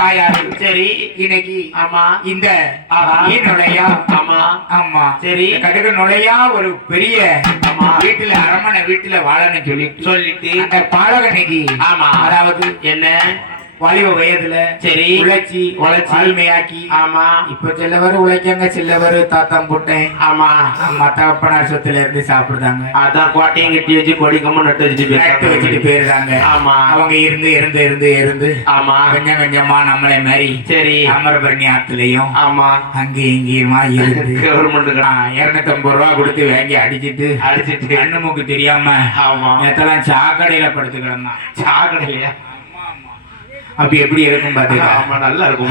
தாயாரு சரி. இன்னைக்கு ஆமா. இந்த நுழையா? ஆமா. ஆமா. சரி. கடுகு நுழையா ஒரு பெரிய. வீட்டுல அரண்மனை வீட்டுல வாழன்னு சொல்லிட்டு. சொல்லிட்டு. அந்த பாலகனைக்கு ஆமா. அதாவது என்ன? வாலிப வயதுல சரி. உழைச்சி உழைச்சி. ஆழ்மையாக்கி ஆமா. இப்ப சிலவர் உழைக்காங்க சிலவர் தாத்தம் போட்டேன். ஆமா. அம்மா தகப்பனார் சொத்துல இருந்து சாப்பிடுதாங்க. அதான் கோட்டையும் கட்டி வச்சு கொடி கம்ம நட்டு வச்சுட்டு நட்டு வச்சுட்டு போயிருக்காங்க. ஆமா. அவங்க இருந்து இருந்து இருந்து இருந்து ஆமா. கொஞ்சம் கொஞ்சமா நம்மளை மாதிரி சரி. அமரபரணி ஆத்துலயும் ஆமா. அங்கேயும் இங்கேயுமா இருந்து கவர்மெண்ட் இருநூத்தி ஐம்பது ரூபா கொடுத்து வாங்கி அடிச்சிட்டு அடிச்சிட்டு. கண்ணு மூக்கு தெரியாம ஆமா. நேத்தெல்லாம் சாக்கடையில படுத்து கிடந்தான் சாக்கடையிலையா? அப்படி எப்படி இருக்கும் பாத்துக்க ஆமா நல்லா இருக்கும்.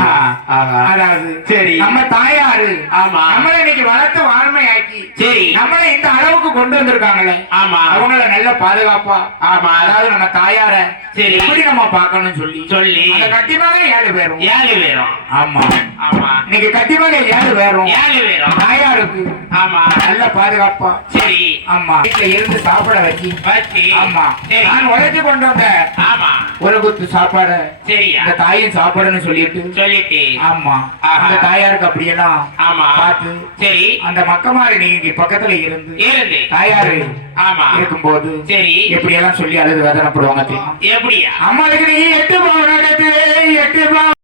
அதாவது சரி. நம்ம தாயாரு ஆமா. நம்மளை இன்னைக்கு வளர்த்து வாழ்மையாக்கி சரி. நம்மளை இந்த அளவுக்கு கொண்டு வந்திருக்காங்களே. ஆமா. அவங்கள நல்ல பாதுகாப்பா ஆமா. அதாவது நம்ம தாயார சரி. எப்படி நம்ம பார்க்கணும்னு சொல்லி சொல்லி. கட்டிமாக ஏழு பேரும். ஏழு பேரும். ஆமா. ஆமா. இன்னைக்கு கட்டிமாக ஏழு பேரும். ஏழு பேரும். தாயாருக்கு ஆமா. நல்ல பாதுகாப்பா சரி. ஆமா. வீட்டுல இருந்து சாப்பிட வச்சு. வச்சு. ஆமா. நான் உழைச்சு கொண்டு வந்த ஆமா. ஒரு குத்து சாப்பாட சரியா. இந்த தாயும் சாப்பாடுன்னு சொல்லிட்டு. சொல்லிட்டு. ஆமா. அந்த தாயாருக்கு அப்படியெல்லாம் ஆமா. பார்த்து சரி. அந்த மக்கமாரி நீங்க பக்கத்துல இருந்து இருந்து. தாயாரு ஆமா. இருக்கும்போது சரி. எப்படியெல்லாம் சொல்லி அழுது வேதனைப்படுவாங்க எப்படியா? அம்மாளுக்கு நீ எட்டு பவுன் எட்டு பவுன்